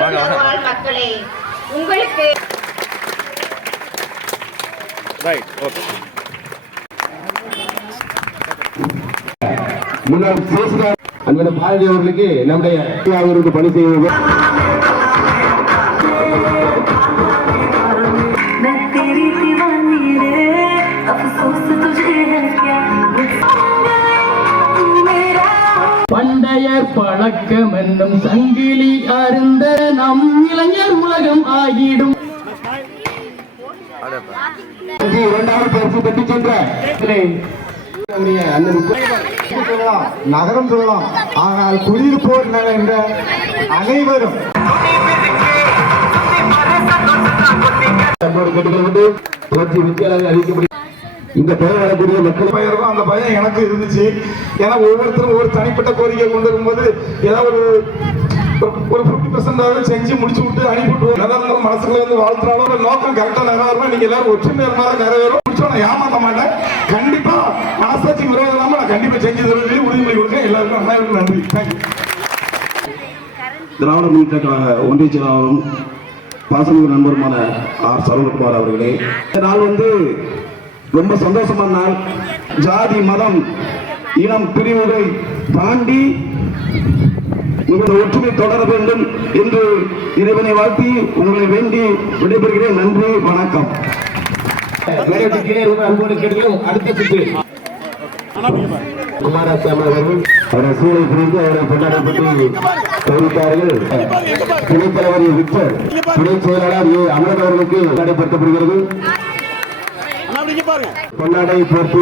மக்களே உங்களுக்கு முன்னாள் பேசுகிறார் அங்கே பாரதி அவர்களுக்கு நம்முடைய அவருக்கு பணி செய்வது பண்டையர் பழக்கம் என்னும் சங்கிலி அருந்த நம் இளைஞர் உலகம் ஆகிடும். இரண்டாவது பரிசு பெற்று சென்ற நகரம் சொல்லலாம். ஆனால் குடியிருப்போர் நல என்ற அனைவரும் இந்த பெயர் வரக்கூடிய மக்கள் பெயரும் அந்த பயம் எனக்கு இருந்துச்சு. ஏன்னா ஒவ்வொருத்தரும் ஒவ்வொரு தனிப்பட்ட கோரிக்கை கொண்டு வரும்போது ஏதாவது ஒரு 50% செஞ்சு முடிச்சு விட்டு அனுப்பிவிட்டு மனசுல வந்து வாழ்த்துறாலும் ஒரு நோக்கம் கரெக்டா நிறைவேறும். நீங்க எல்லாரும் ஒற்றுமை இருந்தாலும் நிறைவேறும். நான் ஏமாத்த மாட்டேன். கண்டிப்பா மனசாட்சி விரோதம் இல்லாம நான் கண்டிப்பா செஞ்சு தருவதில் உறுதிமொழி கொடுக்க எல்லாருக்கும் அனைவருக்கும் நன்றி. தேங்க்யூ. திராவிட முன்னேற்ற கழக ஒன்றிய செயலாளரும் பாசமிகு நண்பருமான ஆர் சரவணகுமார் அவர்களே, இந்த நாள் வந்து ரொம்ப சந்தோஷமான நாள். ஜாதி மதம் இனம் பிரிவுகளை தாண்டி ஒற்றுமை தொடர வேண்டும் என்று இறைவனை வாழ்த்தி உங்களை வேண்டி விடைபெறுகிறேன். நன்றி, வணக்கம். அடுத்த சுற்று குமாரசாமி அவர்கள் சூழலை புரிந்து அவரை கொண்டாடப்பட்டு தெரிவித்தார்கள். துணைத் தலைவர் விக்டர், துணை செயலாளர் அமரன் அவர்களுக்கு கொண்டாடப்படுத்தப்படுகிறது. கொண்டாடை போட்டு